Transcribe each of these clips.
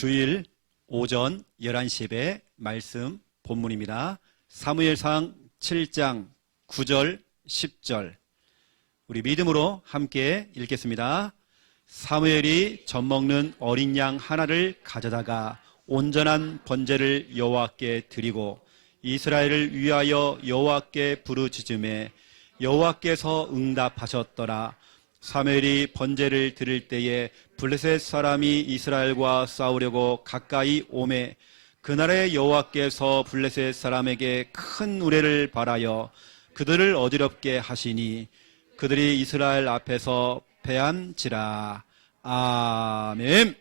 주일 오전 11시 예배 말씀 본문입니다. 사무엘상 7장 9절 10절 우리 믿음으로 함께 읽겠습니다. 사무엘이 젖먹는 어린 양 하나를 가져다가 온전한 번제를 여호와께 드리고 이스라엘을 위하여 여호와께 부르짖음에 여호와께서 응답하셨더라. 사무엘이 번제를 드릴 때에 블레셋 사람이 이스라엘과 싸우려고 가까이 오매 그날에 여호와께서 블레셋 사람에게 큰 우레를 발하여 그들을 어지럽게 하시니 그들이 이스라엘 앞에서 패한지라. 아멘.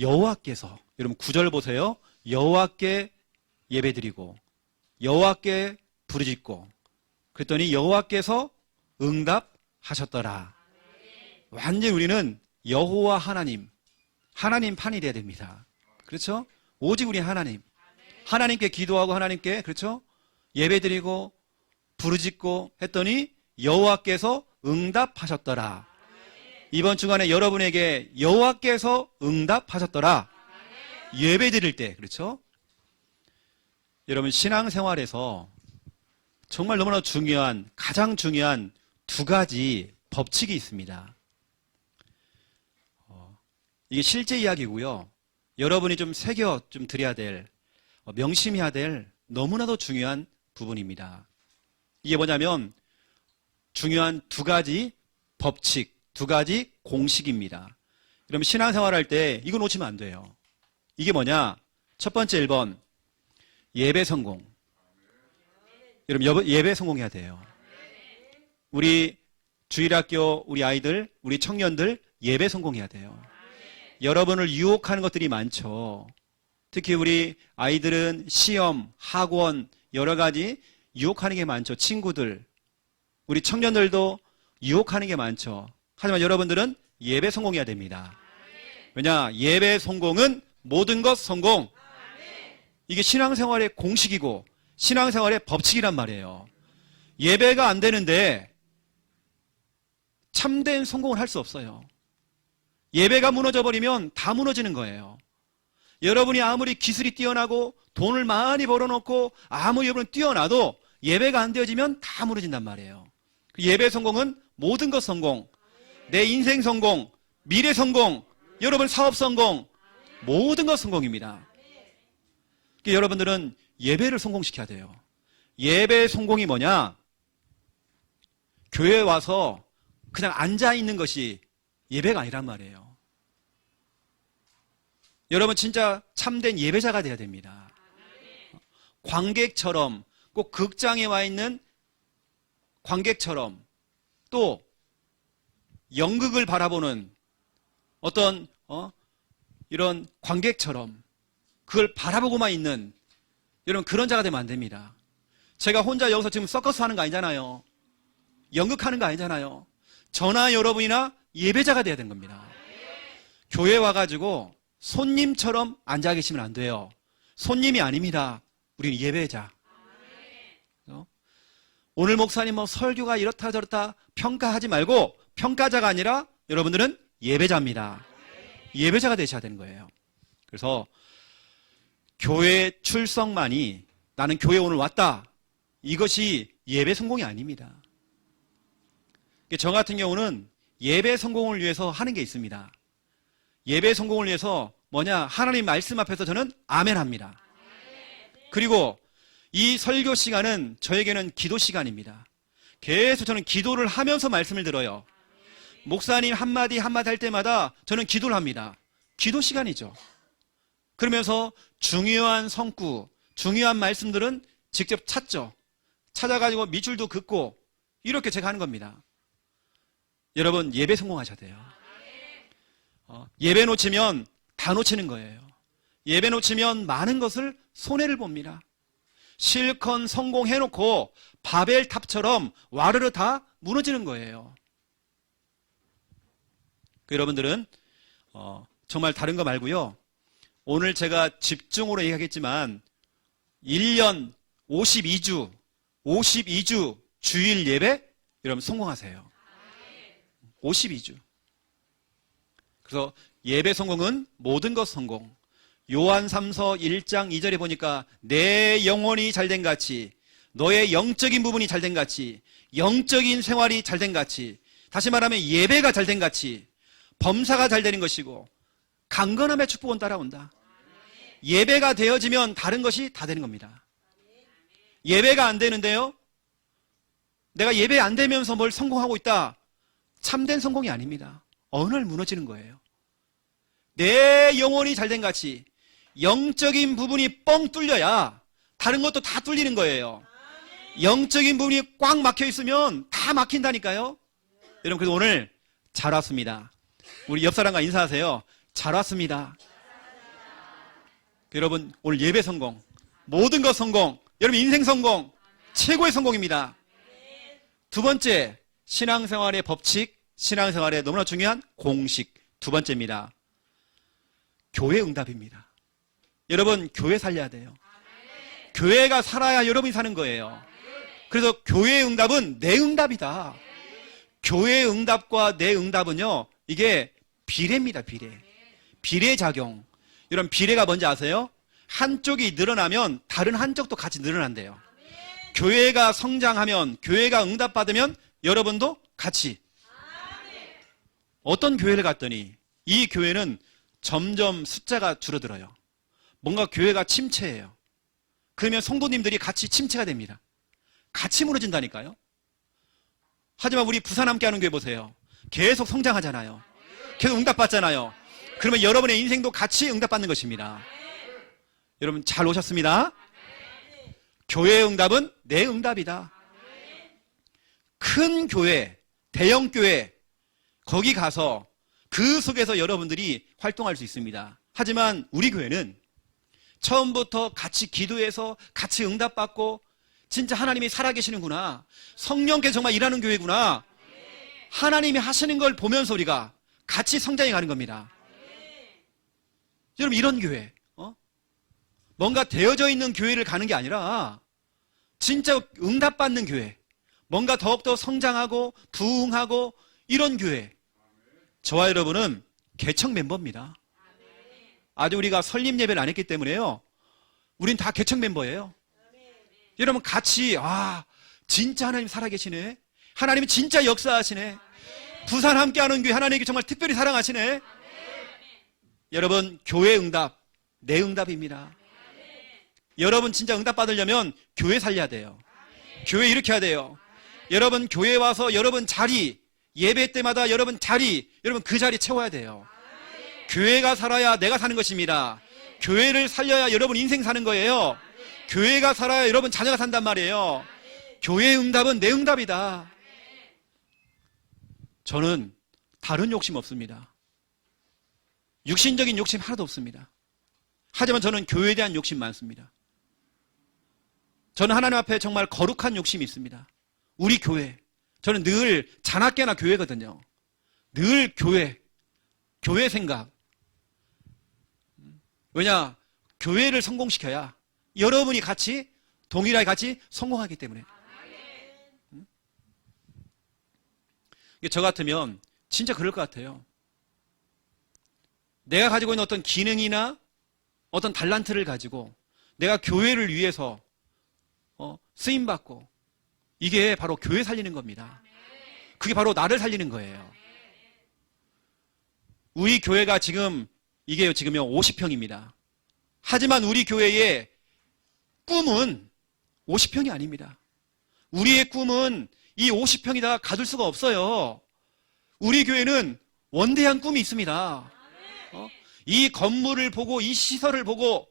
여호와께서, 여러분 9절 보세요. 여호와께 예배드리고 여호와께 부르짖고 그랬더니 여호와께서 응답하셨더라. 완전히 우리는 여호와 하나님 판이 돼야 됩니다. 그렇죠? 오직 우리 하나님께 기도하고 하나님께, 그렇죠? 예배드리고 부르짖고 했더니 여호와께서 응답하셨더라. 이번 주간에 여러분에게 여호와께서 응답하셨더라. 예배드릴 때, 그렇죠? 여러분 신앙생활에서 정말 너무나 중요한, 가장 중요한 두 가지 법칙이 있습니다. 이게 실제 이야기고요. 여러분이 좀 새겨 좀 드려야 될, 명심해야 될 너무나도 중요한 부분입니다. 이게 뭐냐면 중요한 두 가지 법칙, 두 가지 공식입니다. 여러분 신앙생활할 때 이거 놓치면 안 돼요. 이게 뭐냐? 첫 번째 1번 예배 성공. 여러분 예배 성공해야 돼요. 우리 주일학교 우리 아이들, 우리 청년들 예배 성공해야 돼요. 여러분을 유혹하는 것들이 많죠. 특히 우리 아이들은 시험, 학원 여러 가지 유혹하는 게 많죠. 친구들, 우리 청년들도 유혹하는 게 많죠. 하지만 여러분들은 예배 성공해야 됩니다. 왜냐? 예배 성공은 모든 것 성공. 이게 신앙생활의 공식이고 신앙생활의 법칙이란 말이에요. 예배가 안 되는데 참된 성공을 할 수 없어요. 예배가 무너져버리면 다 무너지는 거예요. 여러분이 아무리 기술이 뛰어나고 돈을 많이 벌어놓고 아무리 여러분 뛰어나도 예배가 안 되어지면 다 무너진단 말이에요. 예배 성공은 모든 것 성공, 내 인생 성공, 미래 성공, 여러분 사업 성공, 모든 것 성공입니다. 여러분들은 예배를 성공시켜야 돼요. 예배 성공이 뭐냐? 교회에 와서 그냥 앉아있는 것이 예배가 아니란 말이에요. 여러분 진짜 참된 예배자가 돼야 됩니다. 관객처럼, 꼭 극장에 와 있는 관객처럼, 또 연극을 바라보는 어떤 이런 관객처럼 그걸 바라보고만 있는 여러분 그런 자가 되면 안 됩니다. 제가 혼자 여기서 지금 서커스 하는 거 아니잖아요. 연극하는 거 아니잖아요. 저나 여러분이나 예배자가 돼야 되는 겁니다. 교회 와가지고 손님처럼 앉아 계시면 안 돼요. 손님이 아닙니다. 우리는 예배자. 오늘 목사님 뭐 설교가 이렇다 저렇다 평가하지 말고 평가자가 아니라 여러분들은 예배자입니다. 예배자가 되셔야 되는 거예요. 그래서 교회 출석만이 나는 교회 오늘 왔다, 이것이 예배 성공이 아닙니다. 저 같은 경우는 예배 성공을 위해서 하는 게 있습니다. 예배 성공을 위해서 뭐냐? 하나님 말씀 앞에서 저는 아멘 합니다. 그리고 이 설교 시간은 저에게는 기도 시간입니다. 계속 저는 기도를 하면서 말씀을 들어요. 목사님 한마디 한마디 할 때마다 저는 기도를 합니다. 기도 시간이죠. 그러면서 중요한 성구, 중요한 말씀들은 직접 찾죠. 찾아가지고 밑줄도 긋고 이렇게 제가 하는 겁니다. 여러분 예배 성공하셔야 돼요. 예배 놓치면 다 놓치는 거예요. 예배 놓치면 많은 것을 손해를 봅니다. 실컷 성공해놓고 바벨탑처럼 와르르 다 무너지는 거예요. 여러분들은 정말 다른 거 말고요. 오늘 제가 집중으로 얘기하겠지만 1년 52주 주일 예배 여러분 성공하세요. 52주. 그래서 예배 성공은 모든 것 성공. 요한 3서 1장 2절에 보니까 내 영혼이 잘된 같이, 너의 영적인 부분이 잘된 같이, 영적인 생활이 잘된 같이, 다시 말하면 예배가 잘된 같이 범사가 잘 되는 것이고 강건함의 축복은 따라온다. 예배가 되어지면 다른 것이 다 되는 겁니다. 예배가 안 되는데요, 내가 예배 안 되면서 뭘 성공하고 있다, 참된 성공이 아닙니다. 어느 날 무너지는 거예요. 내 영혼이 잘된 같이 영적인 부분이 뻥 뚫려야 다른 것도 다 뚫리는 거예요. 영적인 부분이 꽉 막혀 있으면 다 막힌다니까요. 여러분, 그래서 오늘 잘 왔습니다. 우리 옆 사람과 인사하세요. 잘 왔습니다. 여러분, 오늘 예배 성공, 모든 것 성공, 여러분 인생 성공, 최고의 성공입니다. 두 번째, 신앙생활의 법칙, 신앙생활의 너무나 중요한 공식. 두 번째입니다. 교회 응답입니다. 여러분, 교회 살려야 돼요. 교회가 살아야 여러분이 사는 거예요. 그래서 교회의 응답은 내 응답이다. 교회의 응답과 내 응답은요, 이게 비례입니다. 비례작용. 여러분, 비례가 뭔지 아세요? 한쪽이 늘어나면 다른 한쪽도 같이 늘어난대요. 교회가 성장하면, 교회가 응답받으면 여러분도 같이. 어떤 교회를 갔더니 이 교회는 점점 숫자가 줄어들어요. 뭔가 교회가 침체해요. 그러면 성도님들이 같이 침체가 됩니다. 같이 무너진다니까요. 하지만 우리 부산 함께하는 교회 보세요. 계속 성장하잖아요. 계속 응답받잖아요. 그러면 여러분의 인생도 같이 응답받는 것입니다. 여러분, 잘 오셨습니다. 교회의 응답은 내 응답이다. 큰 교회, 대형 교회, 거기 가서 그 속에서 여러분들이 활동할 수 있습니다. 하지만 우리 교회는 처음부터 같이 기도해서 같이 응답받고, 진짜 하나님이 살아계시는구나, 성령께서 정말 일하는 교회구나, 하나님이 하시는 걸 보면서 우리가 같이 성장해 가는 겁니다. 여러분, 이런 교회, 뭔가 되어져 있는 교회를 가는 게 아니라 진짜 응답받는 교회, 뭔가 더욱더 성장하고 부흥하고 이런 교회. 저와 여러분은 개척 멤버입니다. 아직 우리가 설립 예배를 안 했기 때문에요, 우린 다 개척 멤버예요. 여러분, 같이 진짜 하나님 살아계시네, 하나님이 진짜 역사하시네, 부산 함께하는 교회 하나님이 정말 특별히 사랑하시네. 여러분, 교회 응답 내 응답입니다. 여러분 진짜 응답 받으려면 교회 살려야 돼요. 교회 일으켜야 돼요. 여러분, 교회 와서 여러분 자리, 예배 때마다 여러분 자리, 여러분 그 자리 채워야 돼요. 교회가 살아야 내가 사는 것입니다. 교회를 살려야 여러분 인생 사는 거예요. 교회가 살아야 여러분 자녀가 산단 말이에요. 교회의 응답은 내 응답이다. 저는 다른 욕심 없습니다. 육신적인 욕심 하나도 없습니다. 하지만 저는 교회에 대한 욕심 많습니다. 저는 하나님 앞에 정말 거룩한 욕심이 있습니다. 우리 교회, 저는 늘 자나깨나 교회거든요. 늘 교회 생각. 왜냐? 교회를 성공시켜야 여러분이 같이 동일하게 같이 성공하기 때문에. 저 같으면 진짜 그럴 것 같아요. 내가 가지고 있는 어떤 기능이나 어떤 달란트를 가지고 내가 교회를 위해서 쓰임받고, 이게 바로 교회 살리는 겁니다. 그게 바로 나를 살리는 거예요. 우리 교회가 이게 지금요 50평입니다. 하지만 우리 교회의 꿈은 50평이 아닙니다. 우리의 꿈은 이 50평이 다 가둘 수가 없어요. 우리 교회는 원대한 꿈이 있습니다. 이 건물을 보고, 이 시설을 보고,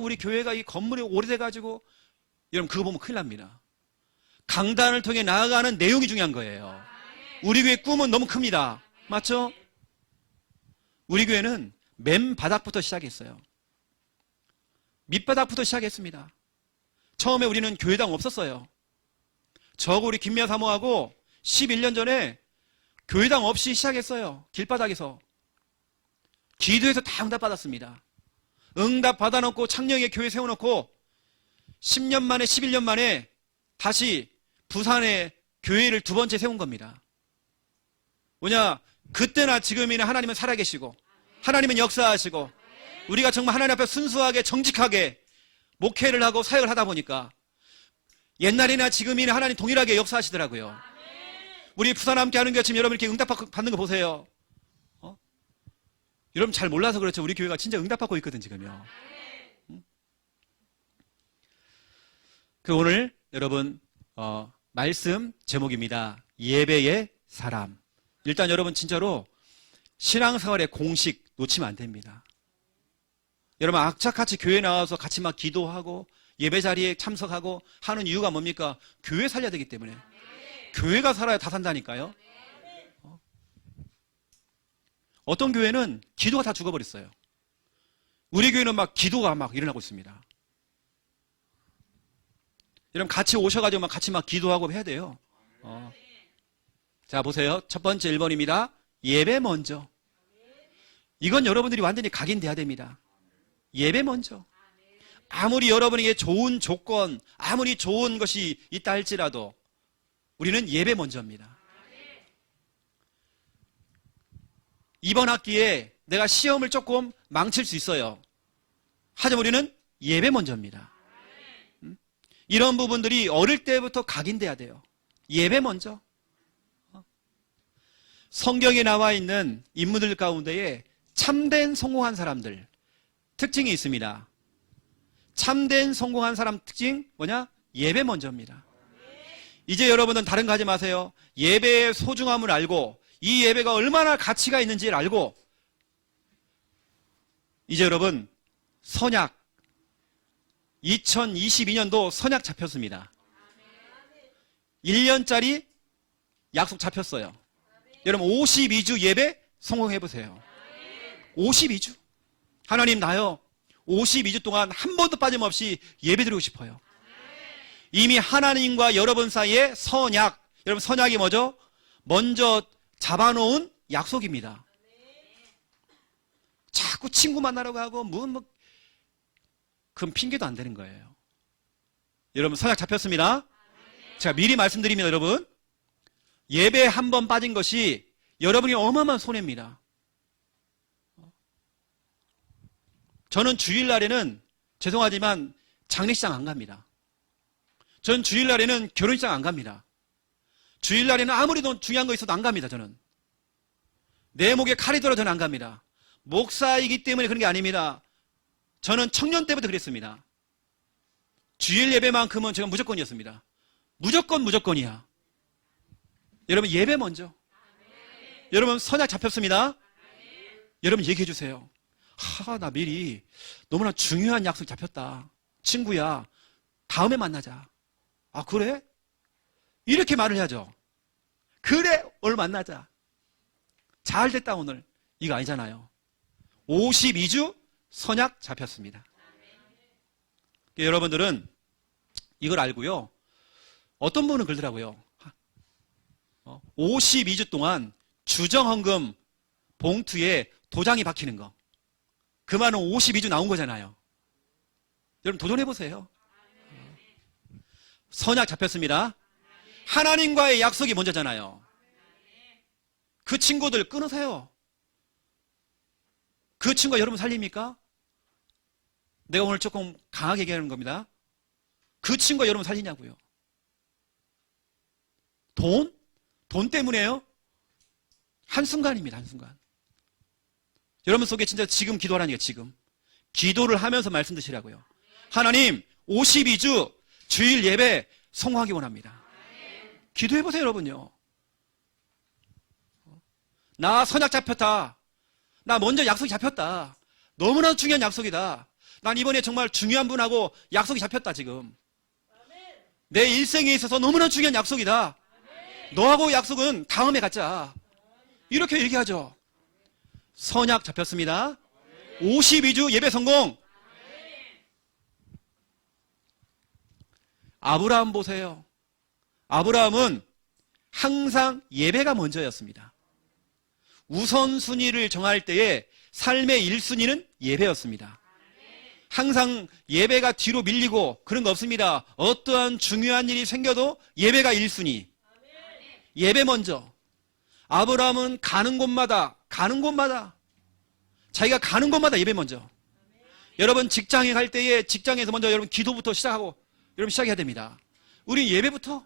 우리 교회가 이 건물이 오래돼가지고, 여러분 그거 보면 큰일 납니다. 강단을 통해 나아가는 내용이 중요한 거예요. 우리 교회 꿈은 너무 큽니다. 맞죠? 우리 교회는 맨 바닥부터 시작했어요. 밑바닥부터 시작했습니다. 처음에 우리는 교회당 없었어요. 저하고 우리 김미아 사모하고 11년 전에 교회당 없이 시작했어요. 길바닥에서. 기도해서 다 응답받았습니다. 응답 받아놓고 창녕에 교회 세워놓고 10년 만에 11년 만에 다시 부산에 교회를 두 번째 세운 겁니다. 뭐냐? 그때나 지금이나 하나님은 살아계시고 하나님은 역사하시고 우리가 정말 하나님 앞에 순수하게 정직하게 목회를 하고 사역을 하다 보니까 옛날이나 지금이나 하나님 동일하게 역사하시더라고요. 우리 부산 함께 하는 게 지금 여러분 이렇게 응답받는 거 보세요. 여러분 잘 몰라서 그렇죠. 우리 교회가 진짜 응답받고 있거든 지금요. 그 오늘 여러분 말씀 제목입니다. 예배의 사람. 일단 여러분 진짜로 신앙생활의 공식 놓치면 안 됩니다. 여러분 악착같이 교회 나와서 같이 막 기도하고 예배 자리에 참석하고 하는 이유가 뭡니까? 교회 살려야 되기 때문에. 교회가 살아야 다 산다니까요. 어떤 교회는 기도가 다 죽어버렸어요. 우리 교회는 막 기도가 막 일어나고 있습니다. 여러분 같이 오셔가지고 막 같이 막 기도하고 해야 돼요. 자 보세요. 첫 번째 1번입니다. 예배 먼저. 이건 여러분들이 완전히 각인돼야 됩니다. 예배 먼저. 아무리 여러분에게 좋은 조건, 아무리 좋은 것이 있다 할지라도 우리는 예배 먼저입니다. 이번 학기에 내가 시험을 조금 망칠 수 있어요. 하지만 우리는 예배 먼저입니다. 이런 부분들이 어릴 때부터 각인돼야 돼요. 예배 먼저. 성경에 나와 있는 인물들 가운데에 참된 성공한 사람들 특징이 있습니다. 참된 성공한 사람 특징 뭐냐? 예배 먼저입니다. 이제 여러분은 다른 거 하지 마세요. 예배의 소중함을 알고 이 예배가 얼마나 가치가 있는지를 알고 이제 여러분 선약 2022년도 선약 잡혔습니다. 1년짜리 약속 잡혔어요. 여러분 52주 예배 성공해보세요. 52주. 하나님 나요 52주 동안 한 번도 빠짐없이 예배드리고 싶어요. 이미 하나님과 여러분 사이에 선약. 여러분 선약이 뭐죠? 먼저 잡아놓은 약속입니다. 자꾸 친구 만나러 가고 그럼 핑계도 안 되는 거예요. 여러분 선약 잡혔습니다. 제가 미리 말씀드리면 여러분 예배 한 번 빠진 것이 여러분이 어마어마한 손해입니다. 저는 주일날에는 죄송하지만 장례식장 안 갑니다. 전 주일날에는 결혼식장 안 갑니다. 주일날에는 아무리 중요한 거 있어도 안 갑니다. 저는 내 목에 칼이 들어 저는 안 갑니다. 목사이기 때문에 그런 게 아닙니다. 저는 청년 때부터 그랬습니다. 주일 예배만큼은 제가 무조건이었습니다. 무조건이야. 여러분 예배 먼저. 여러분 선약 잡혔습니다. 여러분 얘기해 주세요. 나 미리 너무나 중요한 약속 잡혔다. 친구야 다음에 만나자. 아 그래? 이렇게 말을 해야죠. 그래 오늘 만나자. 잘 됐다 오늘. 이거 아니잖아요. 52주 선약 잡혔습니다. 여러분들은 이걸 알고요. 어떤 분은 그러더라고요. 52주 동안 주정헌금 봉투에 도장이 박히는 거. 그 말은 52주 나온 거잖아요. 여러분 도전해보세요. 선약 잡혔습니다. 하나님과의 약속이 먼저잖아요. 그 친구들 끊으세요. 그 친구가 여러분 살립니까? 내가 오늘 조금 강하게 얘기하는 겁니다. 그 친구가 여러분 살리냐고요. 돈 때문에요? 한순간입니다. 한순간. 여러분 속에 진짜 지금 기도하라는 게 지금. 기도를 하면서 말씀 드시라고요. 하나님 52주 주일 예배 성공하기 원합니다. 기도해보세요 여러분요. 나 선약 잡혔다. 나 먼저 약속이 잡혔다. 너무나 중요한 약속이다. 난 이번에 정말 중요한 분하고 약속이 잡혔다 지금. 내 일생에 있어서 너무나 중요한 약속이다. 너하고 약속은 다음에 갖자. 이렇게 얘기하죠. 선약 잡혔습니다. 52주 예배 성공. 아브라함 보세요. 아브라함은 항상 예배가 먼저였습니다. 우선순위를 정할 때에 삶의 1순위는 예배였습니다. 항상 예배가 뒤로 밀리고 그런 거 없습니다. 어떠한 중요한 일이 생겨도 예배가 1순위. 예배 먼저. 아브라함은 가는 곳마다 자기가 가는 곳마다 예배 먼저. 여러분 직장에 갈 때에 직장에서 먼저 여러분 기도부터 시작하고 여러분 시작해야 됩니다. 우리 예배부터.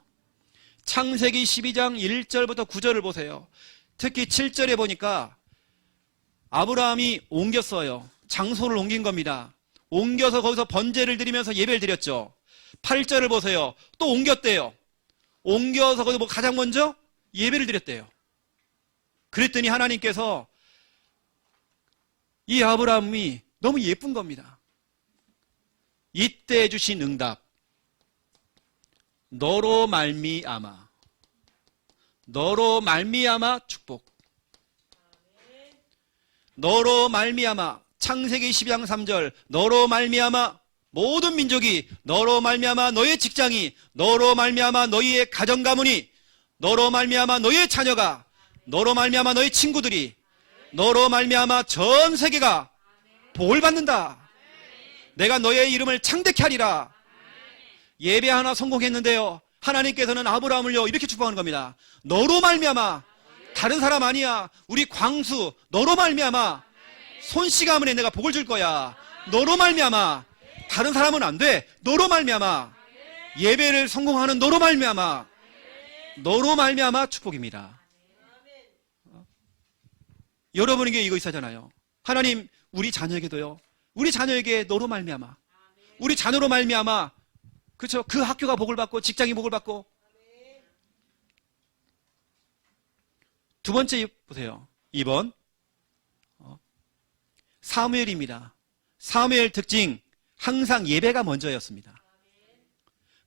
창세기 12장 1절부터 9절을 보세요. 특히 7절에 보니까 아브라함이 옮겼어요. 장소를 옮긴 겁니다. 옮겨서 거기서 번제를 드리면서 예배를 드렸죠. 8절을 보세요. 또 옮겼대요. 옮겨서 거기서 가장 먼저 예배를 드렸대요. 그랬더니 하나님께서 이 아브라함이 너무 예쁜 겁니다. 이때 주신 응답. 너로 말미암아 축복. 너로 말미암아. 창세기 12장 3절. 너로 말미암아 모든 민족이, 너로 말미암아 너의 직장이, 너로 말미암아 너희의 가정 가문이, 너로 말미암아 너의 자녀가, 너로 말미암아 너의 친구들이, 너로 말미암아 전 세계가 복을 받는다. 내가 너의 이름을 창대케 하리라. 예배 하나 성공했는데요, 하나님께서는 아브라함을요 이렇게 축복하는 겁니다. 너로 말미암아. 다른 사람 아니야. 우리 광수 너로 말미암아 손씨 가문에 내가 복을 줄 거야. 너로 말미암아. 다른 사람은 안 돼. 너로 말미암아. 예배를 성공하는 너로 말미암아. 너로 말미암아 축복입니다. 여러분에게 이거 있었잖아요. 하나님 우리 자녀에게도요. 우리 자녀에게 너로 말미암아. 우리 자녀로 말미암아. 그렇죠? 그 학교가 복을 받고 직장이 복을 받고. 두 번째 보세요. 2번 사무엘입니다. 사무엘 특징 항상 예배가 먼저였습니다.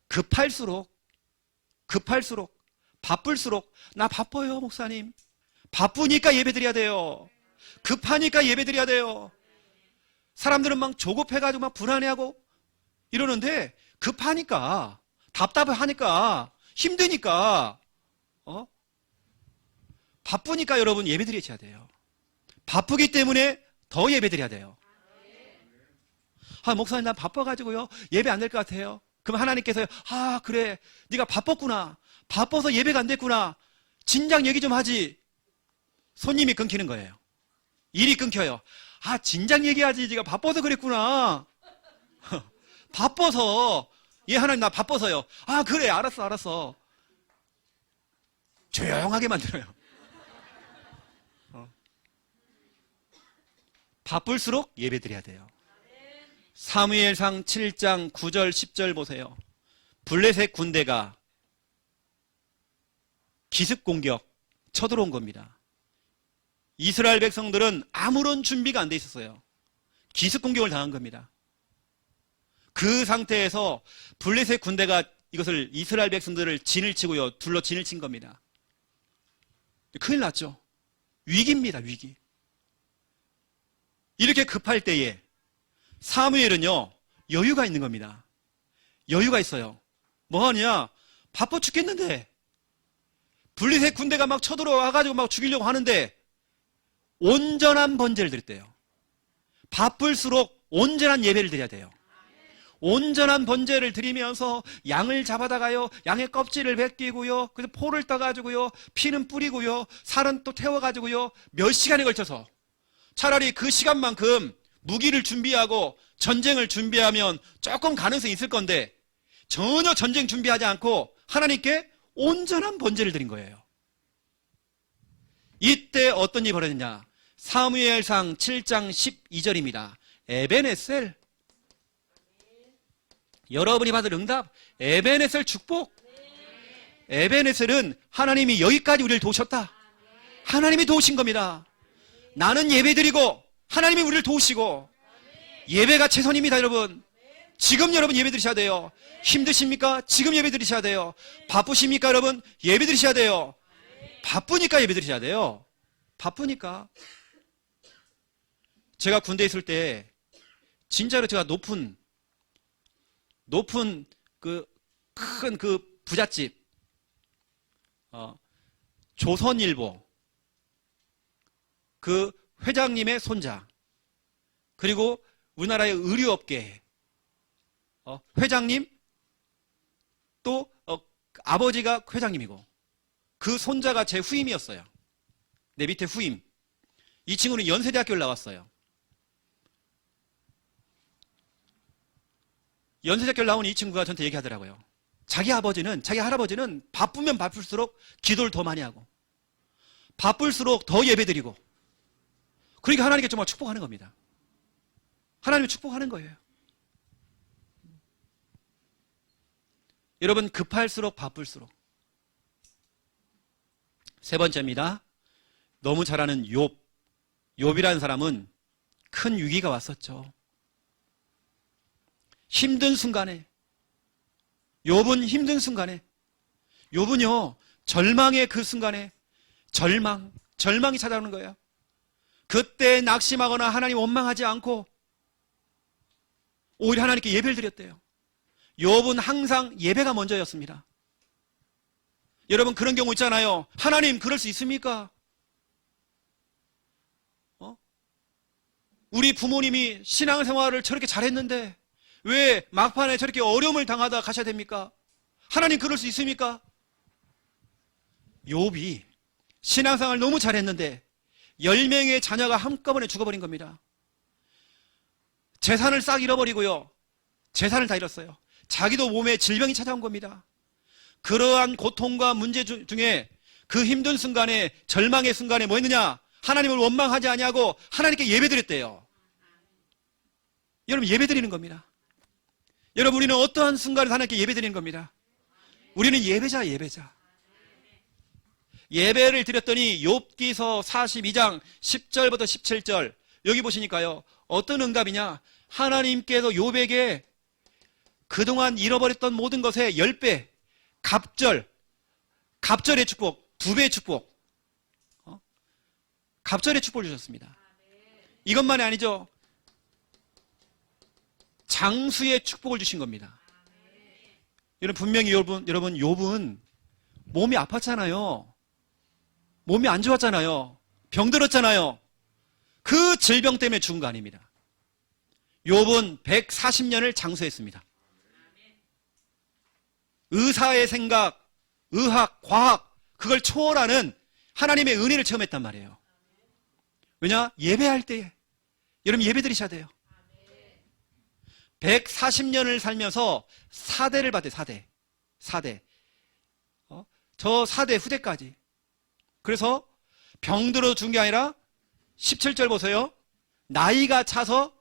급할수록 바쁠수록 나 바빠요 목사님. 바쁘니까 예배드려야 돼요. 급하니까 예배드려야 돼요. 사람들은 막 조급해가지고 막 불안해하고 이러는데 급하니까 답답하니까 힘드니까 바쁘니까 여러분 예배드려야 돼요. 바쁘기 때문에 더 예배드려야 돼요. 목사님 난 바빠가지고요 예배 안 될 것 같아요. 그럼 하나님께서 그래 네가 바빴구나. 바빠서 예배가 안 됐구나. 진작 얘기 좀 하지. 손님이 끊기는 거예요. 일이 끊겨요. 진작 얘기하지. 네가 바빠서 그랬구나. 바빠서. 하나님 나 바빠서요. 그래 알았어. 조용하게 만들어요. 바쁠수록 예배드려야 돼요. 사무엘상 7장 9절 10절 보세요. 블레셋 군대가 기습공격 쳐들어온 겁니다. 이스라엘 백성들은 아무런 준비가 안 돼 있었어요. 기습공격을 당한 겁니다. 그 상태에서 블레셋 군대가 이것을 이스라엘 백성들을 진을 치고요. 둘러 진을 친 겁니다. 큰일 났죠. 위기입니다. 위기. 이렇게 급할 때에 사무엘은요 여유가 있는 겁니다. 여유가 있어요. 뭐 하냐? 바빠 죽겠는데 블레셋 군대가 막 쳐들어와가지고 막 죽이려고 하는데 온전한 번제를 드렸대요. 바쁠수록 온전한 예배를 드려야 돼요. 온전한 번제를 드리면서 양을 잡아다가요 양의 껍질을 벗기고요 그래서 포를 떠가지고요 피는 뿌리고요 살은 또 태워가지고요 몇 시간에 걸쳐서 차라리 그 시간만큼 무기를 준비하고 전쟁을 준비하면 조금 가능성이 있을 건데 전혀 전쟁 준비하지 않고 하나님께 온전한 번제를 드린 거예요. 이때 어떤 일이 벌어졌냐? 사무엘상 7장 12절입니다. 에베네셀. 여러분이 받을 응답, 에베네셀 축복. 에베네셀은 하나님이 여기까지 우리를 도우셨다. 하나님이 도우신 겁니다. 나는 예배드리고 하나님이 우리를 도우시고 예배가 최선입니다. 여러분 지금 여러분 예배 드리셔야 돼요. 힘드십니까? 지금 예배 드리셔야 돼요. 바쁘십니까? 여러분 예배 드리셔야 돼요. 바쁘니까 예배 드리셔야 돼요. 바쁘니까. 제가 군대에 있을 때 진짜로 제가 높은 그 큰 그 부잣집 조선일보 그 회장님의 손자, 그리고 우리나라의 의류업계 회장님, 또 아버지가 회장님이고 그 손자가 제 후임이었어요. 내 밑에 후임. 이 친구는 연세대학교를 나왔어요. 연세대학교를 나온 이 친구가 저한테 얘기하더라고요. 자기 할아버지는 바쁘면 바쁠수록 기도를 더 많이 하고, 바쁠수록 더 예배드리고, 그러니까 하나님께 정말 축복하는 겁니다. 하나님이 축복하는 거예요. 여러분, 급할수록 바쁠수록. 세 번째입니다. 너무 잘 아는 욥. 욥이라는 사람은 큰 위기가 왔었죠. 힘든 순간에, 욥은 힘든 순간에, 욥은요, 절망의 그 순간에 절망이 찾아오는 거예요. 그때 낙심하거나 하나님 원망하지 않고 오히려 하나님께 예배를 드렸대요. 욥은 항상 예배가 먼저였습니다. 여러분, 그런 경우 있잖아요. 하나님, 그럴 수 있습니까? 우리 부모님이 신앙생활을 저렇게 잘했는데 왜 막판에 저렇게 어려움을 당하다 가셔야 됩니까? 하나님, 그럴 수 있습니까? 욥이 신앙생활을 너무 잘했는데 10명의 자녀가 한꺼번에 죽어버린 겁니다. 재산을 싹 잃어버리고요. 재산을 다 잃었어요. 자기도 몸에 질병이 찾아온 겁니다. 그러한 고통과 문제 중에 그 힘든 순간에, 절망의 순간에 뭐 했느냐? 하나님을 원망하지 아니하고 하나님께 예배드렸대요. 여러분, 예배드리는 겁니다. 여러분, 우리는 어떠한 순간에 하나님께 예배드리는 겁니다. 우리는 예배자. 예배를 드렸더니 욥기서 42장 10절부터 17절, 여기 보시니까요, 어떤 응답이냐? 하나님께서 욥에게 그동안 잃어버렸던 모든 것에 10배, 갑절의 축복, 2배의 축복, 갑절의 축복을 주셨습니다. 이것만이 아니죠. 장수의 축복을 주신 겁니다. 여러분, 분명히 여러분, 욥은 몸이 아팠잖아요. 몸이 안 좋았잖아요. 병들었잖아요. 그 질병 때문에 죽은 거 아닙니다. 욥은 140년을 장수했습니다. 의사의 생각, 의학, 과학, 그걸 초월하는 하나님의 은혜를 체험했단 말이에요. 왜냐? 예배할 때에 여러분, 예배 드리셔야 돼요. 140년을 살면서 4대를 받아요. 4대. 저 4대 후대까지. 그래서 병들어 죽은 게 아니라 17절 보세요. 나이가 차서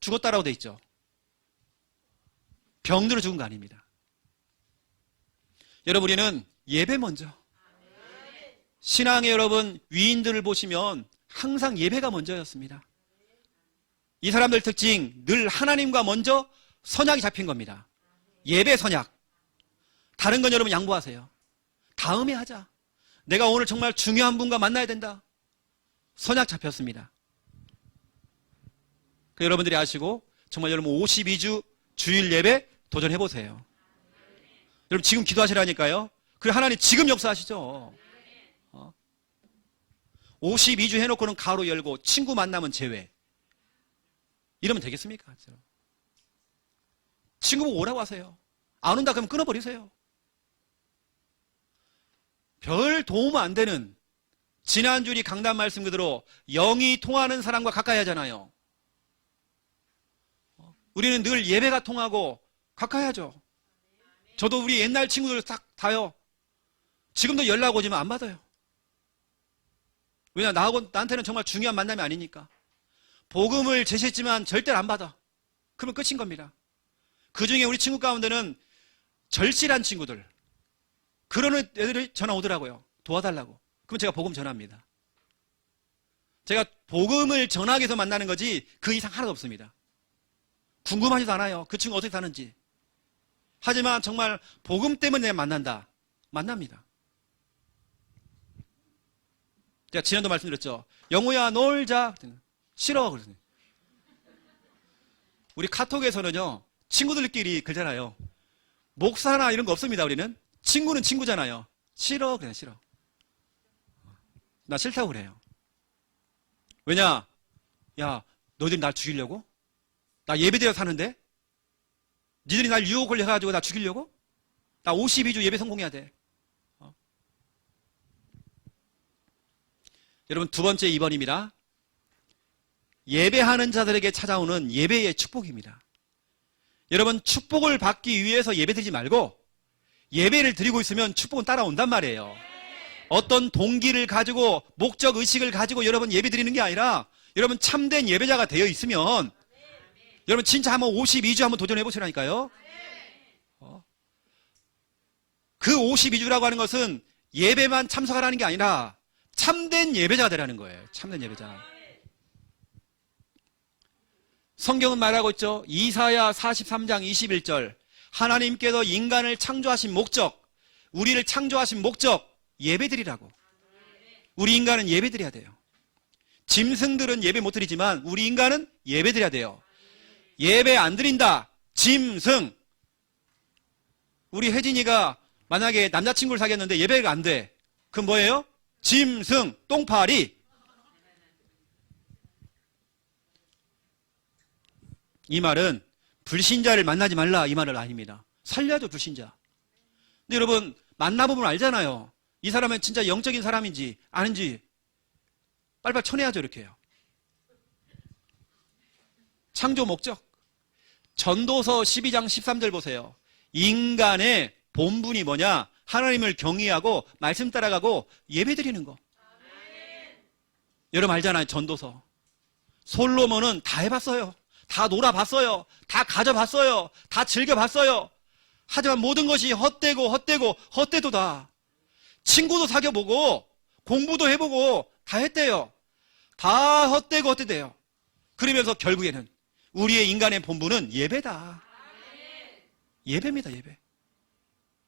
죽었다라고 돼 있죠. 병들어 죽은 거 아닙니다. 여러분, 우리는 예배 먼저. 신앙의 여러분, 위인들을 보시면 항상 예배가 먼저였습니다. 이 사람들 특징, 늘 하나님과 먼저 선약이 잡힌 겁니다. 예배 선약. 다른 건 여러분 양보하세요. 다음에 하자. 내가 오늘 정말 중요한 분과 만나야 된다. 선약 잡혔습니다. 여러분들이 아시고 정말 여러분 52주 주일 예배 도전해보세요. 여러분, 지금 기도하시라니까요. 그래, 하나님 지금 역사하시죠. 52주 해놓고는 가로 열고 친구 만나면 제외. 이러면 되겠습니까? 친구 보고 오라고 하세요. 안 온다 그러면 끊어버리세요. 별 도움 안 되는, 지난주리 강단 말씀 그대로 영이 통하는 사람과 가까이 하잖아요. 우리는 늘 예배가 통하고 가까이 하죠. 저도 우리 옛날 친구들 딱 다요. 지금도 연락 오지만 안 받아요. 왜냐? 나한테는 정말 중요한 만남이 아니니까. 복음을 제시했지만 절대로 안 받아. 그러면 끝인 겁니다. 그 중에 우리 친구 가운데는 절실한 친구들, 그런 애들이 전화 오더라고요. 도와달라고. 그럼 제가 복음 전합니다. 제가 복음을 전하기 위해서 만나는 거지 그 이상 하나도 없습니다. 궁금하지도 않아요. 그 친구 어떻게 사는지. 하지만 정말 복음 때문에 내가 만납니다. 제가 지난도 말씀드렸죠. 영호야, 놀자. 싫어. 그러더니. 우리 카톡에서는요, 친구들끼리 그러잖아요. 목사나 이런 거 없습니다. 우리는 친구는 친구잖아요. 싫어. 그냥 싫어. 나 싫다고 그래요. 왜냐? 야, 너희들이 날 죽이려고? 나 예배드려 사는데? 니들이 날 유혹을 해가지고 나 죽이려고? 나 52주 예배 성공해야 돼. 여러분 두 번째 2번입니다. 예배하는 자들에게 찾아오는 예배의 축복입니다. 여러분 축복을 받기 위해서 예배드리지 말고 예배를 드리고 있으면 축복은 따라온단 말이에요. 어떤 동기를 가지고 목적 의식을 가지고 여러분 예배 드리는 게 아니라 여러분 참된 예배자가 되어 있으면 여러분 진짜 한번 52주 한번 도전해 보시라니까요. 그 52주라고 하는 것은 예배만 참석하라는 게 아니라 참된 예배자가 되라는 거예요. 참된 예배자. 성경은 말하고 있죠. 이사야 43장 21절 하나님께서 인간을 창조하신 목적, 우리를 창조하신 목적 예배드리라고. 우리 인간은 예배드려야 돼요. 짐승들은 예배 못 드리지만 우리 인간은 예배드려야 돼요. 예배 안 드린다. 짐승. 우리 혜진이가 만약에 남자친구를 사귀었는데 예배가 안 돼. 그럼 뭐예요? 짐승, 똥파리. 이 말은 불신자를 만나지 말라 이 말은 아닙니다. 살려줘 불신자. 근데 여러분 만나보면 알잖아요. 이 사람은 진짜 영적인 사람인지 아닌지 빨리빨리 쳐내야죠. 이렇게 해요. 창조 목적. 전도서 12장 13절 보세요. 인간의 본분이 뭐냐? 하나님을 경외하고 말씀 따라가고 예배드리는 거. 여러분 알잖아요. 전도서. 솔로몬은 다 해봤어요. 다 놀아봤어요. 다 가져봤어요. 다 즐겨봤어요. 하지만 모든 것이 헛되도다. 친구도 사귀어보고 공부도 해보고 다 했대요. 다 헛되대요. 그러면서 결국에는 우리의 인간의 본분은 예배다. 예배입니다. 예배.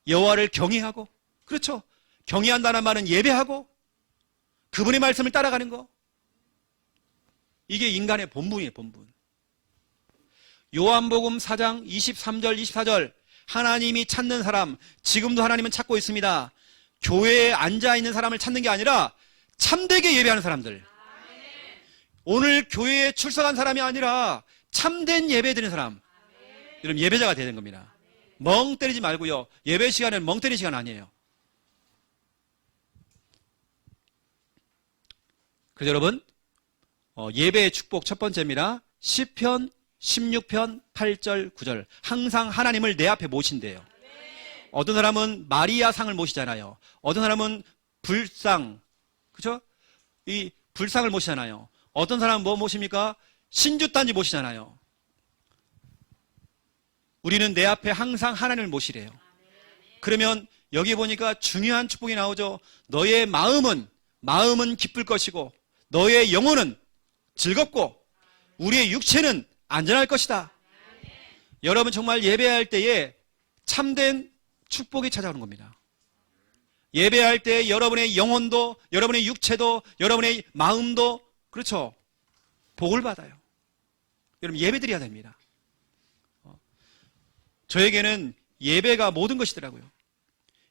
여호와를 경외하고, 그렇죠. 경외한다는 말은 예배하고 그분의 말씀을 따라가는 거. 이게 인간의 본분이에요. 본분. 요한복음 4장 23절 24절 하나님이 찾는 사람, 지금도 하나님은 찾고 있습니다. 교회에 앉아있는 사람을 찾는 게 아니라 참되게 예배하는 사람들. 오늘 교회에 출석한 사람이 아니라 참된 예배 드리는 사람. 여러분 예배자가 되는 겁니다. 멍 때리지 말고요. 예배 시간은 멍 때리는 시간 아니에요. 그래서 여러분 예배의 축복 첫 번째입니다. 시편 16편 8절 9절 항상 하나님을 내 앞에 모신대요. 어떤 사람은 마리아 상을 모시잖아요. 어떤 사람은 불상, 그렇죠? 이 불상을 모시잖아요. 어떤 사람은 뭐 모십니까? 신주단지 모시잖아요. 우리는 내 앞에 항상 하나님을 모시래요. 그러면 여기 보니까 중요한 축복이 나오죠. 너의 마음은 기쁠 것이고 너의 영혼은 즐겁고 우리의 육체는 안전할 것이다. 여러분 정말 예배할 때에 참된 축복이 찾아오는 겁니다. 예배할 때 여러분의 영혼도, 여러분의 육체도, 여러분의 마음도, 그렇죠, 복을 받아요. 여러분 예배 드려야 됩니다. 저에게는 예배가 모든 것이더라고요.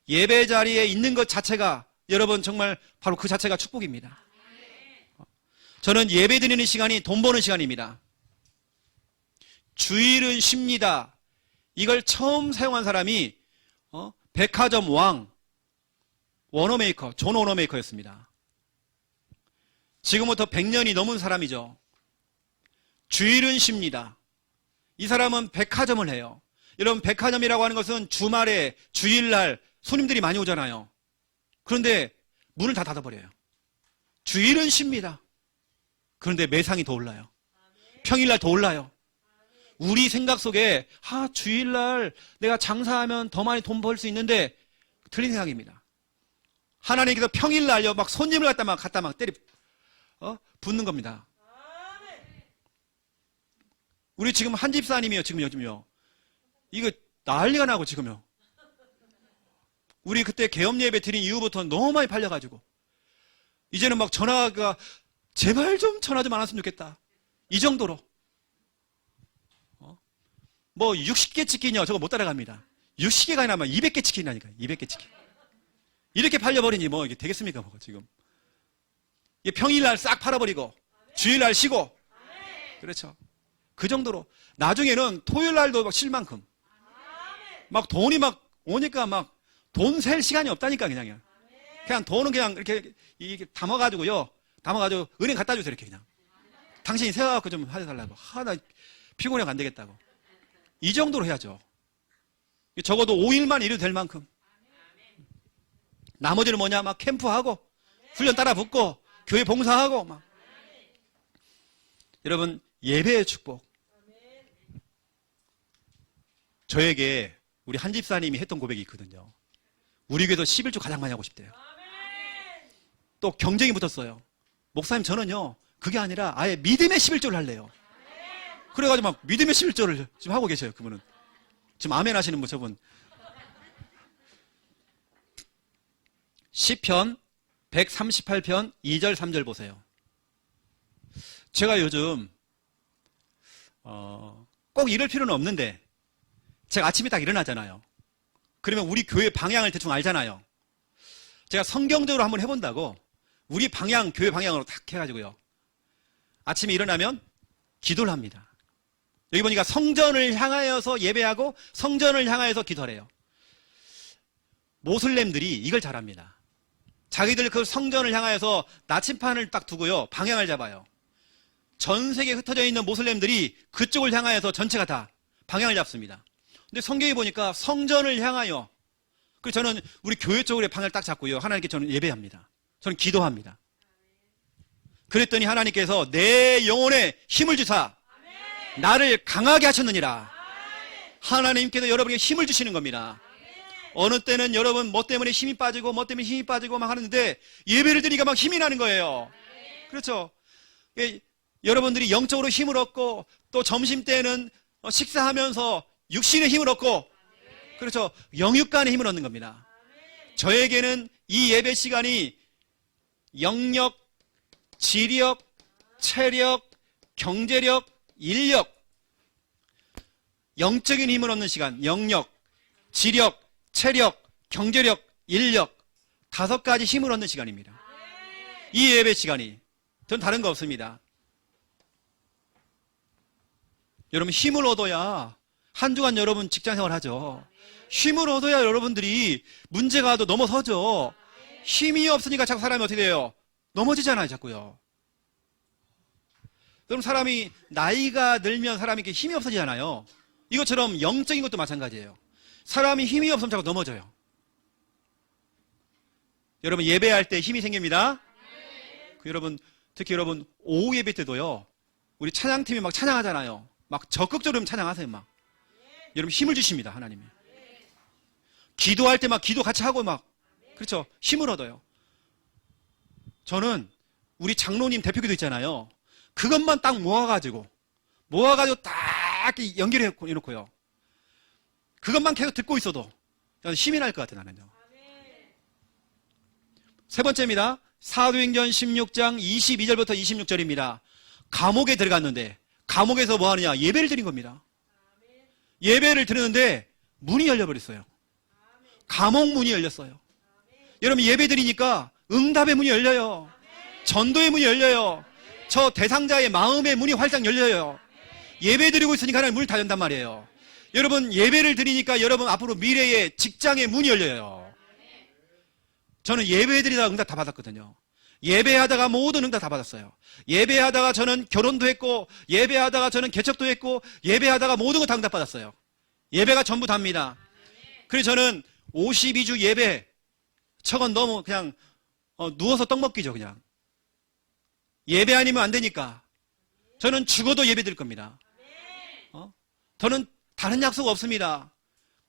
예배 자리에 있는 것 자체가 여러분 정말 바로 그 자체가 축복입니다. 저는 예배 드리는 시간이 돈 버는 시간입니다. 주일은 쉽니다. 이걸 처음 사용한 사람이 백화점 왕 워너메이커, 존 워너메이커였습니다. 지금부터 100년이 넘은 사람이죠. 주일은 쉽니다. 이 사람은 백화점을 해요. 여러분 백화점이라고 하는 것은 주말에 주일날 손님들이 많이 오잖아요. 그런데 문을 다 닫아버려요. 주일은 쉽니다. 그런데 매상이 더 올라요. 평일날 더 올라요. 우리 생각 속에 주일날 내가 장사하면 더 많이 돈 벌 수 있는데 틀린 생각입니다. 하나님께서 평일날요 막 손님을 갖다 막 때리 붙는 겁니다. 우리 지금 한 집사님이요 지금 요즘요 이거 난리가 나고 지금요. 우리 그때 개업 예배 드린 이후부터 너무 많이 팔려가지고 이제는 막 전화가 제발 좀 전화 좀 안 왔으면 좋겠다. 이 정도로. 뭐 60개 치킨이요 저거 못 따라갑니다. 60개가 아니라 200개 치킨이라니까요. 200개 치킨. 이렇게 팔려버리니 뭐 이게 되겠습니까? 뭐 지금. 평일날 싹 팔아버리고 주일날 쉬고. 그렇죠. 그 정도로. 나중에는 토요일날도 막 쉴 만큼. 막 돈이 막 오니까 막 돈 셀 시간이 없다니까 그냥 돈은 그냥 이렇게 담아가지고요 담아가지고 은행 갖다 주세요. 이렇게 그냥. 당신이 세워갖고 좀 해달라고. 나 피곤해서 안 되겠다고. 이 정도로 해야죠. 적어도 5일만 이래도 될 만큼. 나머지는 뭐냐? 막 캠프하고, 훈련 따라 붙고, 교회 봉사하고, 막. 여러분, 예배의 축복. 저에게 우리 한 집사님이 했던 고백이 있거든요. 우리 교회에서 11조 가장 많이 하고 싶대요. 또 경쟁이 붙었어요. 목사님, 저는요, 그게 아니라 아예 믿음의 11조를 할래요. 그래가지고 막 믿음의 11조를 지금 하고 계셔요, 그분은. 지금 아멘 하시는 분, 저분. 시편 138편 2절 3절 보세요. 제가 요즘 꼭 이럴 필요는 없는데 제가 아침에 딱 일어나잖아요. 그러면 우리 교회 방향을 대충 알잖아요. 제가 성경적으로 한번 해본다고 우리 방향, 교회 방향으로 딱 해가지고요. 아침에 일어나면 기도를 합니다. 여기 보니까 성전을 향하여서 예배하고 성전을 향하여서 기도하래요. 모슬렘들이 이걸 잘합니다. 자기들 그 성전을 향하여서 나침판을 딱 두고요. 방향을 잡아요. 전 세계에 흩어져 있는 모슬렘들이 그쪽을 향하여서 전체가 다 방향을 잡습니다. 근데 성경에 보니까 성전을 향하여, 그래서 저는 우리 교회 쪽으로 방향을 딱 잡고요. 하나님께 저는 예배합니다. 저는 기도합니다. 그랬더니 하나님께서 내 영혼에 힘을 주사 나를 강하게 하셨느니라. 하나님께서 여러분에게 힘을 주시는 겁니다. 어느 때는 여러분 뭐 때문에 힘이 빠지고 뭐 때문에 힘이 빠지고 막 하는데 예배를 드리니까 막 힘이 나는 거예요. 그렇죠? 여러분들이 영적으로 힘을 얻고 또 점심때는 식사하면서 육신의 힘을 얻고, 그렇죠? 영육간의 힘을 얻는 겁니다. 저에게는 이 예배 시간이 영력, 지력, 체력, 경제력, 인력, 영적인 힘을 얻는 시간, 영력, 지력, 체력, 경제력, 인력, 5가지 힘을 얻는 시간입니다. 이 예배 시간이. 전 다른 거 없습니다. 여러분, 힘을 얻어야 한 주간 여러분 직장생활 하죠. 힘을 얻어야 여러분들이 문제가 와도 넘어서죠. 힘이 없으니까 자꾸 사람이 어떻게 돼요? 넘어지잖아요, 자꾸요. 그럼 사람이 나이가 들면 사람이 이렇게 힘이 없어지잖아요. 이것처럼 영적인 것도 마찬가지예요. 사람이 힘이 없으면 자꾸 넘어져요. 여러분, 예배할 때 힘이 생깁니다. 여러분, 특히 여러분 오후 예배 때도요. 우리 찬양팀이 막 찬양하잖아요. 막 적극적으로 찬양하세요. 막 여러분 힘을 주십니다, 하나님이. 기도할 때 막 기도 같이 하고 막, 그렇죠? 힘을 얻어요. 저는 우리 장로님 대표기도 있잖아요. 그것만 딱 모아가지고 딱 연결해 놓고요. 그것만 계속 듣고 있어도 힘이 날 것 같아요, 나는요. 세 번째입니다. 사도행전 16장 22절부터 26절입니다. 감옥에 들어갔는데 감옥에서 뭐 하느냐? 예배를 드린 겁니다. 예배를 드리는데 문이 열려버렸어요. 감옥 문이 열렸어요. 여러분, 예배 드리니까 응답의 문이 열려요. 전도의 문이 열려요. 저 대상자의 마음의 문이 활짝 열려요. 예배 드리고 있으니까 하나님 문을 다 연단 말이에요. 여러분, 예배를 드리니까 여러분 앞으로 미래의 직장의 문이 열려요. 저는 예배 드리다가 응답 다 받았거든요. 예배하다가 모든 응답 다 받았어요. 예배하다가 저는 결혼도 했고, 예배하다가 저는 개척도 했고, 예배하다가 모든 거 다 응답 받았어요. 예배가 전부 답니다. 그래서 저는 52주 예배, 저건 너무 그냥 누워서 떡 먹기죠, 그냥. 예배 아니면 안 되니까. 저는 죽어도 예배 드릴 겁니다. 저는 다른 약속 없습니다.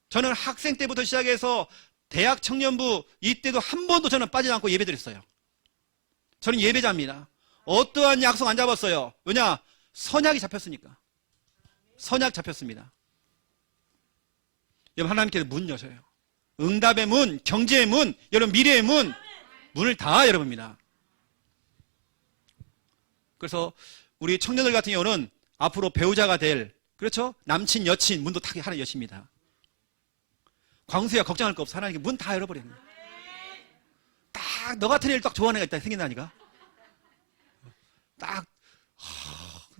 저는 학생 때부터 시작해서 대학 청년부 이때도 한 번도 저는 빠지지 않고 예배 드렸어요. 저는 예배자입니다. 어떠한 약속 안 잡았어요. 왜냐? 선약이 잡혔으니까. 선약 잡혔습니다. 여러분, 하나님께서 문 여셔요. 응답의 문, 경제의 문, 여러분 미래의 문, 문을 다 열어봅니다. 그래서 우리 청년들 같은 경우는 앞으로 배우자가 될, 그렇죠? 남친, 여친 문도 다 하나 여십니다. 광수야, 걱정할 거 없어. 하나님께 문 다 열어버리는 거예요. 딱 너 같은 애를 딱 좋아하는 애가 딱 생긴다니까. 딱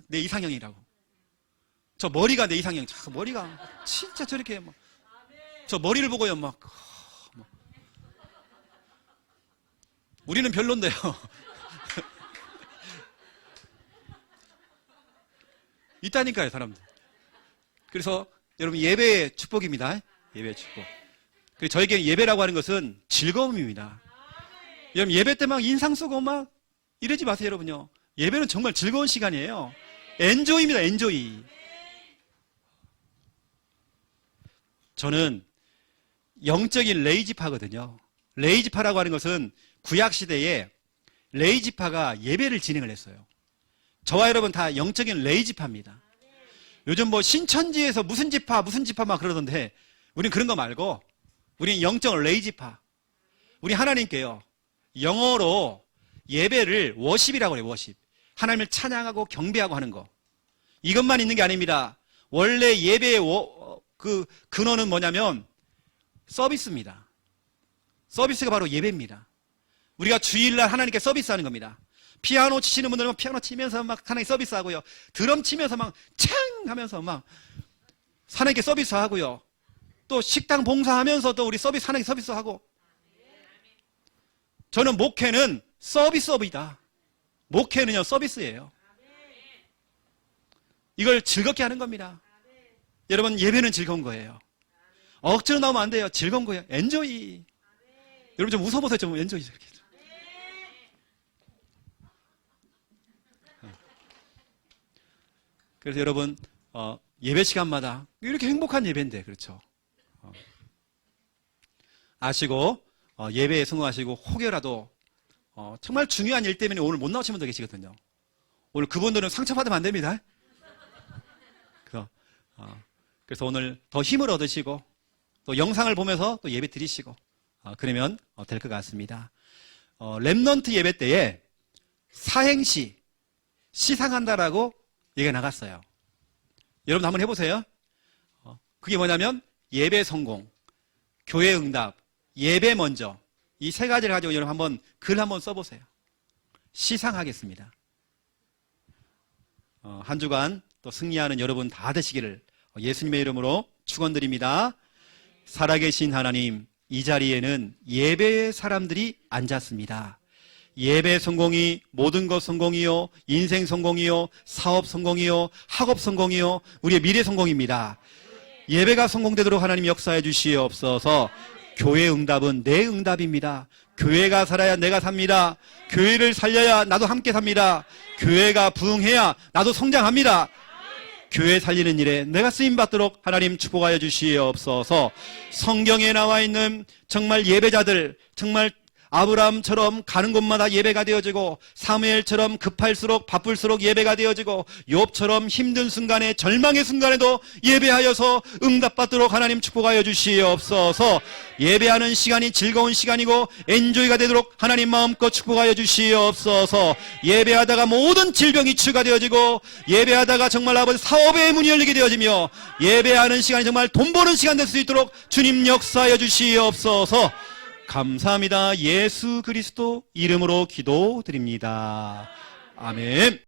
내 이상형이라고. 저 머리가 내 이상형. 저 머리가 진짜 저렇게 막, 저 머리를 보고요 막, 우리는 별론데요. 있다니까요, 사람들. 그래서 여러분 예배의 축복입니다. 예배의 축복. 그리고 저에게 예배라고 하는 것은 즐거움입니다. 여러분 예배 때 막 인상 쓰고 막 이러지 마세요, 여러분요. 예배는 정말 즐거운 시간이에요. 엔조이입니다, 엔조이. 저는 영적인 레이지파거든요. 레이지파라고 하는 것은 구약시대에 레이지파가 예배를 진행을 했어요. 저와 여러분 다 영적인 레이지파입니다. 요즘 뭐 신천지에서 무슨 지파 막 그러던데 우린 그런 거 말고 우린 영적 레이지파. 우리 하나님께요, 영어로 예배를 워십이라고 해요. 워십. 하나님을 찬양하고 경배하고 하는 거. 이것만 있는 게 아닙니다. 원래 예배의 근원은 뭐냐면 서비스입니다. 서비스가 바로 예배입니다. 우리가 주일날 하나님께 서비스하는 겁니다. 피아노 치시는 분들은 피아노 치면서 막 하나님께 서비스하고요. 드럼 치면서 막 창 하면서 막 하나님께 서비스하고요. 또 식당 봉사하면서 또 우리 하나님께 서비스하고. 저는 목회는 서비스업이다. 목회는요 서비스예요. 이걸 즐겁게 하는 겁니다. 여러분 예배는 즐거운 거예요. 억지로 나오면 안 돼요. 즐거운 거예요. 엔조이. 여러분 좀 웃어보세요. 좀 엔조이. 이렇게. 그래서 여러분 예배 시간마다 이렇게 행복한 예배인데, 그렇죠? 아시고 예배에 성공하시고 혹여라도 정말 중요한 일 때문에 오늘 못 나오신 분도 계시거든요. 오늘 그분들은 상처받으면 안 됩니다. 그래서 오늘 더 힘을 얻으시고 또 영상을 보면서 또 예배 드리시고 그러면 될 것 같습니다. 렘넌트 예배 때에 사행시 시상한다라고 얘기가 나갔어요. 여러분 한번 해보세요. 그게 뭐냐면 예배 성공, 교회 응답, 예배 먼저, 이 세 가지를 가지고 여러분 한번 글 한번 써보세요. 시상하겠습니다. 한 주간 또 승리하는 여러분 다 되시기를 예수님의 이름으로 축원드립니다. 살아계신 하나님, 이 자리에는 예배의 사람들이 앉았습니다. 예배 성공이 모든 것 성공이요, 인생 성공이요, 사업 성공이요, 학업 성공이요, 우리의 미래 성공입니다. 예배가 성공되도록 하나님 역사해 주시옵소서. 교회 응답은 내 응답입니다. 교회가 살아야 내가 삽니다. 교회를 살려야 나도 함께 삽니다. 교회가 부흥해야 나도 성장합니다. 교회 살리는 일에 내가 쓰임받도록 하나님 축복하여 주시옵소서. 성경에 나와 있는 정말 예배자들, 정말 아브라함처럼 가는 곳마다 예배가 되어지고, 사무엘처럼 급할수록 바쁠수록 예배가 되어지고, 욥처럼 힘든 순간에 절망의 순간에도 예배하여서 응답받도록 하나님 축복하여 주시옵소서. 예배하는 시간이 즐거운 시간이고 엔조이가 되도록 하나님 마음껏 축복하여 주시옵소서. 예배하다가 모든 질병이 치유되어지고, 예배하다가 정말 아버지 사업의 문이 열리게 되어지며, 예배하는 시간이 정말 돈 버는 시간 될 수 있도록 주님 역사하여 주시옵소서. 감사합니다. 예수 그리스도 이름으로 기도드립니다. 아멘.